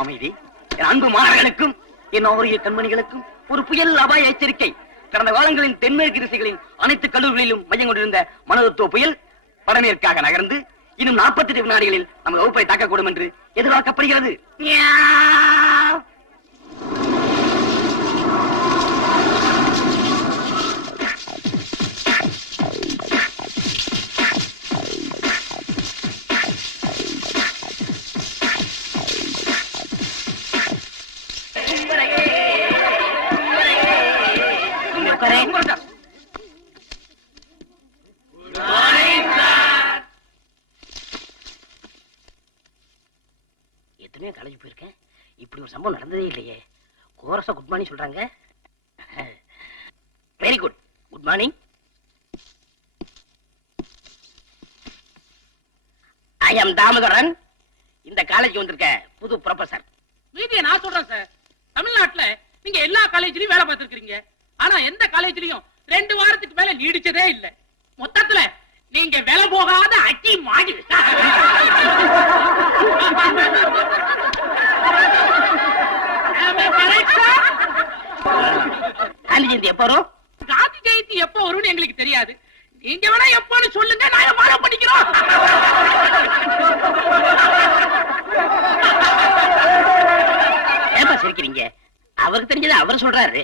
அமைதி. என் அன்பு மாணவர்களுக்கும் என் ஆரிய கண்மணிகளுக்கும் ஒரு புயல் அபாய எச்சரிக்கை. கடந்த காலங்களின் தென்மேற்கு திசைகளின் அனைத்து கல்லூரிகளிலும் மையம் கொண்டிருந்த மனதத்துவ புயல் வடமேற்காக நகர்ந்து இன்னும் 48 வினாடிகளில் நம்ம வகுப்பை தாக்கக்கூடும் என்று எதிர்பார்க்கப்படுகிறது. எத்தனையோ காலேஜ் போயிருக்கேன், இப்படி ஒரு சம்பவம் நடந்ததே இல்லையே. கோரஸா குட் மார்னிங் சொல்றாங்க. Very good. Good morning. I am Damodaran. இந்த காலேஜ் வந்திருக்க புது ப்ரொஃபசர். மீதியை நான் சொல்றேன் சார். தமிழ்நாட்டுல நீங்க எல்லா காலேஜ்லயும் வேலை பார்த்திருக்கீங்க. ஆனா எந்த காலேஜ்லயும் 2 வாரத்துக்கு மேல நீடிச்சதே இல்ல. மொத்தத்துல நீங்க வேலை போகாத அட்டி மாடி. காந்தி ஜெயந்தி எப்போ வரும்? காந்தி ஜெயந்தி எப்போ வரும்னு எங்களுக்கு தெரியாது. நீங்க வேணா எப்போன்னு சொல்லுங்க, நாங்க ஃபாலோ பண்ணிக்கிறோம். ஏப்பா சிரிக்கிறீங்க? அவருக்கு தெரிஞ்சது அவர் சொல்றாரு.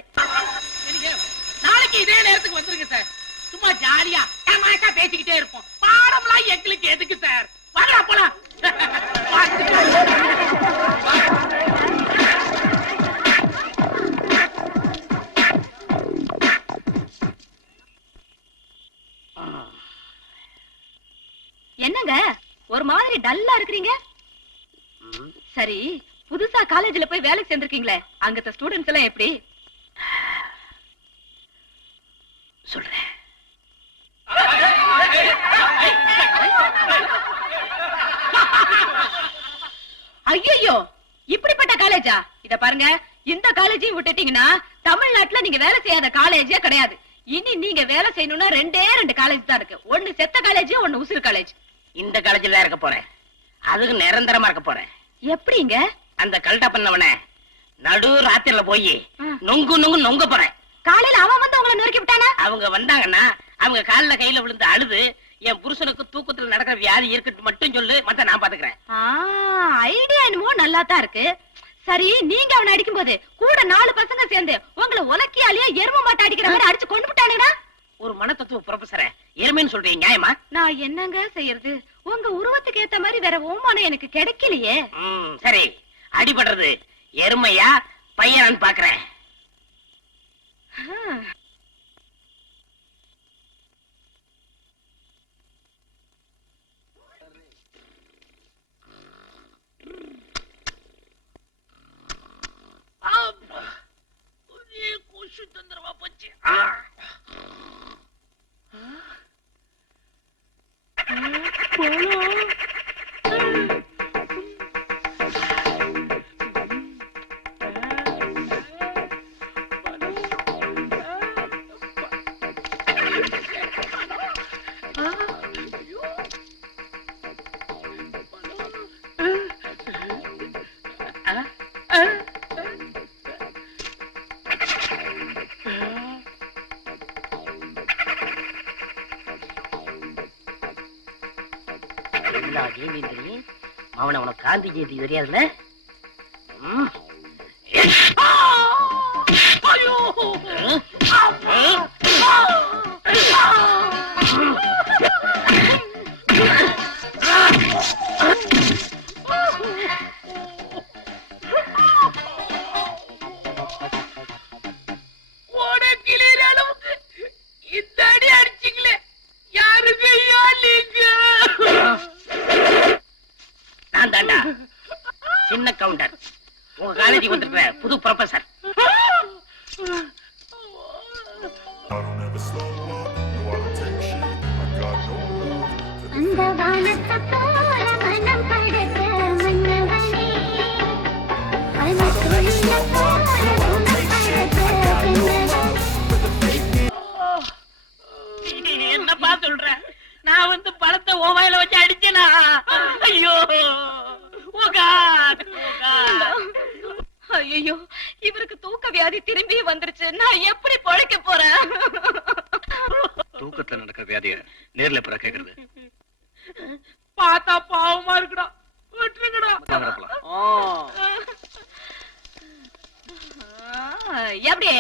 நாளைக்கு இதே நேரத்துக்கு வந்துருங்க சார். சும்மா ஜாலியா தமாஷா பேசிக்கிட்டே இருப்போம். பாடம்லாம் எங்களுக்கு எதுக்கு சார்? வாங்கடா போலாம். என்னங்க ஒரு மாதிரி டல்லா இருக்கிறீங்க? சரி, புதுசா காலேஜ்ல போய் வேலைக்கு சேர்ந்திருக்கீங்களே, அங்கத்த ஸ்டூடெண்ட்ஸ் எல்லாம் எப்படி? சொல்றேன். ஐயோ, இப்படிப்பட்ட காலேஜா? இத பாருங்க, இந்த காலேஜையும் விட்டுட்டீங்கன்னா தமிழ்நாட்டுல நீங்க வேலை செய்யாத காலேஜே கிடையாது. இனி நீங்க வேலை செய்யணும்னா 2 காலேஜ் தான் இருக்கு. ஒன்னு செத்த காலேஜ், ஒன்னு உசுறு காலேஜ். இந்த காலேஜ்ல தான் இருக்க போறேன். அதுக்கு நிரந்தரமா இருக்க போறேன். எப்படிங்க? அந்த கல்ட்டா பண்ணவன நடு ராத்திரில போய் நொங்கு நொங்க போறேன். காலையில அவன் வந்து உங்களை நொறுக்கி விட்டானா? அவங்க வந்தாங்கன்னா அவங்க கால்ல கையில விழுந்து அழுது, என் புருஷனுக்கு தூக்கத்துல நடக்கிற வியாதி இருக்கட்டும் மட்டும் சொல்லு, மத்த நான் பாத்துக்கிறேன். ஐடியா என்னமோ நல்லா தான் இருக்கு. சரி, நீங்க அவனை அடிக்கும் போது கூட 4 பசங்க சேர்ந்து உங்களை உலக்கியாலேயே எரும மாட்ட அடிக்கிற மாதிரி அடிச்சு கொண்டு விட்டானுங்கடா. ஒரு மனத்தத்துவ ப்ரொஃபசரை எருமைன்னு சொல்றீங்க, நியாயமா? நான் என்னங்க செய்யறது? உங்க உருவத்துக்கு ஏத்த மாதிரி வேற ஓமானம் எனக்கு கிடைக்கலையே. சரி, அடிபடுறது எருமையா பையனான்னு பாக்குறேன். கொசு தந்திரமா போச்சு. அவனை உனக்கு காந்தி ஜெயந்தி தெரியாதுல்ல? சின்ன கவுண்டர், உங்க காலேஜுக்கு வந்திருக்கிற புது ப்ரொஃபசர். என்னப்பா சொல்ற? நான் வந்து பழத்தை ஓவாயில வச்சு அடிச்சேனா? ஐயோ, ஓகா ஐயோ, இவருக்கு தூக்க வியாதி திரும்பி வந்துருச்சு. நான் எப்படி பொழைக்க போறேன்? தூக்கத்துல நடக்கிற வியாதிய நேர்ல பிற கேக்குறது பார்த்தா பாவமா இருக்குடா. விட்டுருங்கடா. எப்படி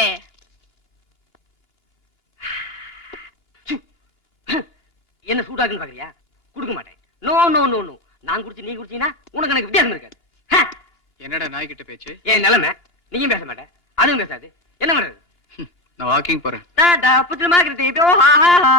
என்ன சூடாக்குன்னு பாக்குறியா? குடுக்க மாட்டேன். No no no no. நான் குடிச்சு நீ குடிச்சீங்கன்னா உனக்கு எனக்கு வித்தியாசம் இருக்காது. என்னடா நாய்கிட்ட பேச்சு? ஏன் நிலைமை? நீயும் பேச மாட்டேன், அதுவும் பேசாது. என்ன பண்றது? நான் வாக்கிங் போறேன். டாடா புத்திரமா இருக்கிறது. ஹா ஹா ஹா.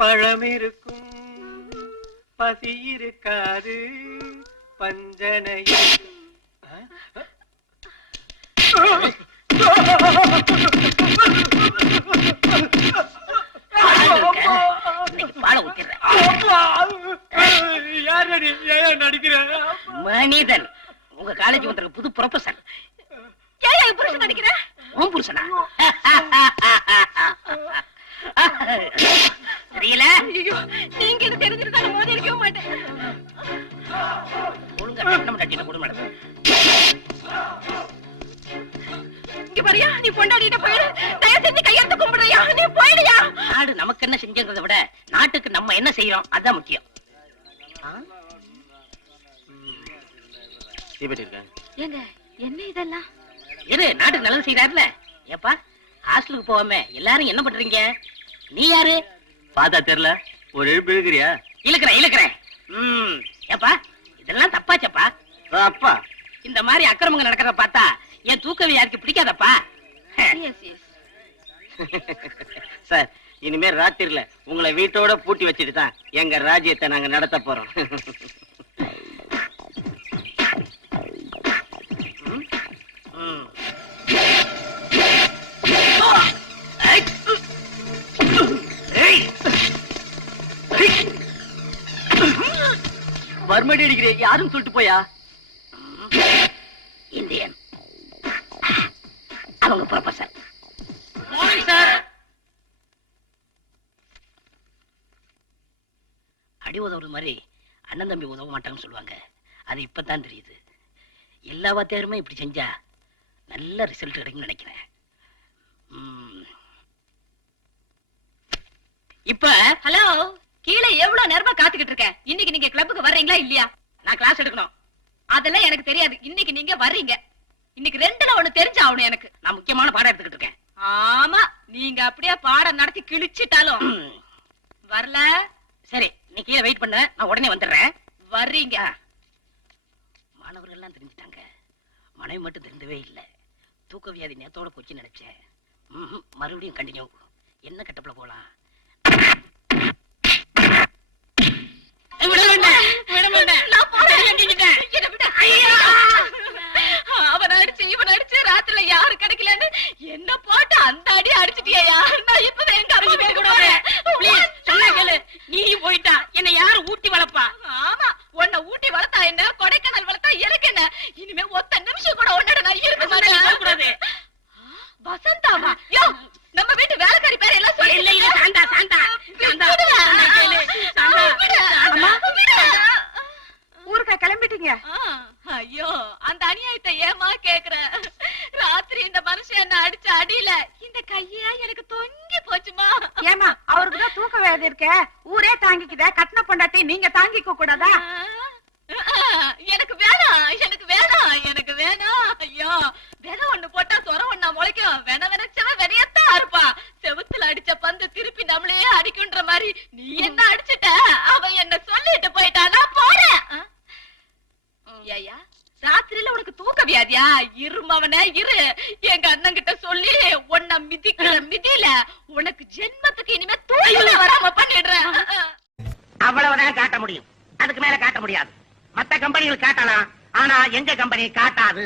பழம் இருக்கும், பசி இருக்காது, பஞ்சனையில் மனிதன் உங்க காலேஜ் வந்திருக்க புது ப்ரொஃபசர். ஏன் புருஷன் நடிக்கிற? உன் புருஷனா? தெரியல. நீங்க என்ன தெரிஞ்சிருந்தா நான் மோதி அடிக்கவும் மாட்டேன். ஒழுங்கா கட்டணம் கட்டின கூட மேடம். இங்க பாரியா, நீ பொண்டாடிட்ட போயிடு. தயவு செஞ்சு கையெடுத்து கும்பிடுறியா? நீ போயிடுயா. நாடு நமக்கு என்ன செஞ்சங்கிறத விட நாட்டுக்கு நம்ம என்ன செய்யறோம் அதான் முக்கியம். ஏங்க என்ன இதெல்லாம்? இரு, நாட்டுக்கு நல்லது செய்யறாருல. ஏப்பா ஹாஸ்டலுக்கு போகாம எல்லாரும் என்ன பண்றீங்க? நீ யாரு? பாத்தா தெரியல. ஒரு இழுப்பு இழுக்கிறியா? இழுக்கிறேன். ஏப்பா இதெல்லாம் தப்பாச்சப்பா. அப்பா இந்த மாதிரி அக்கிரமங்கள் நடக்கிறத பார்த்தா என் தூக்கவி யாருக்கு பிடிக்காதப்பா. S S. சார், இனிமே ராத்திரில உங்களை வீட்டோட பூட்டி வச்சுட்டு தான் எங்க ராஜ்யத்தை நாங்க நடத்த போறோம். வர்மடி அடிக்கிறேன் யாரும் சொல்லிட்டு போயா? இந்தியன் அவங்க ப்ரொஃபசர். அடி உதவுற மாதிரி அண்ணன் தம்பி உதவ மாட்டாங்கன்னு சொல்லுவாங்க. அது இப்பதான் தெரியுது. எல்லா வாத்தியாருமே இப்படி செஞ்சா நல்ல ரிசல்ட் கிடைக்கும்னு நினைக்கிறேன். இப்ப ஹலோ, கீழே எவ்வளவு நேரமா காத்துக்கிட்டு இருக்கேன். இன்னைக்கு நீங்க கிளப்புக்கு வர்றீங்களா இல்லையா? நான் கிளாஸ் எடுக்கணும். அதெல்லாம் எனக்கு தெரியாது. இன்னைக்கு நீங்க வர்றீங்க. இன்னைக்கு 2ல 1 தெரிஞ்சாகணும் எனக்கு. நான் முக்கியமான பாடம் எடுத்துக்கிட்டு இருக்கேன். ஆமா, நீங்க அப்படியே பாடம் நடத்தி கிழிச்சிட்டாலும் வரல. சரி, நீ கீழே வெயிட் பண்ண, நான் உடனே வந்துடுறேன். வர்றீங்க. மாணவர்கள் எல்லாம் தெரிஞ்சுட்டாங்க, மனைவி மட்டும் தெரிந்தவே இல்லை. தூக்க வியாதி நேத்தோட போச்சு நினைச்சேன். மறுபடியும் கண்டினியூ. என்ன கட்டப்புல போலாம்? அவன் அடிச்சு இவன் அடிச்சு ராத்திரில யாரு கிடைக்கலன்னு என்ன போட்டு அந்த அடி அடிச்சிட்டியா? நான் இப்பதான் எங்க அம்மா வீட்டுக்கு போறேன். நீ போயிட்டா என்ன யாரு ஊட்டி வளர்ப்பா? ஆமா, உன்னை ஊட்டி வளர்த்தா என்ன, கொடைக்கானல் வளர்த்தா எனக்கு என்ன? இனிமே ஒத்த நிமிஷம் கூட உன்னோட நான் இருக்க மாட்டேன். வசந்தாமா? யோ, நம்ம வீட்டு வேலைக்காரி பேர் எல்லாம் சொல்லி சாந்தா சாந்தா ஊருக்கா கிளம்பிட்டீங்க? ஐயோ, அந்த அநியாயத்தை ஏமா கேக்குற? ராத்திரி இந்த மனுஷன் என்ன அடிச்ச அடியில இந்த கையா எனக்கு தொங்கி போச்சுமா. ஏமா, அவருக்குதான் தூக்க வேதி இருக்க, ஊரே தாங்கிக்குத, கட்டின பொண்டாட்டி நீங்க தாங்கிக்க கூடாதா? எனக்கு வேணாம், எனக்கு வேணாம், எனக்கு வேணாம். ஐயோ, விதை ஒண்ணு போட்டா சொர ஒண்ணா முளைக்கும். விதைச்சவன் விதையத்தான் இருப்பா. செவுத்துல அடிச்ச பந்து திருப்பி நம்மளையே அடிக்குன்ற மாதிரி நீ என்ன அடிச்சுட்ட? அவன் என்ன சொல்லிட்டு போயிட்டா, நான் போறேன். ஐயா, ராத்திரியில உனக்கு தூக்க வியாதியா? இருமவன இரு, எங்க அண்ணன் கிட்ட சொல்லி உன்னை மிதிக்கிற மிதியில உனக்கு ஜென்மத்துக்கு இனிமே தூக்கமே வராம பண்ணிடுறேன். அவ்வளவுதான் காட்ட முடியும். அதுக்கு மேல காட்ட முடியாது. மத்த கம்பெனிகள் காட்டலாம், ஆனா எங்க கம்பெனி காட்டாது.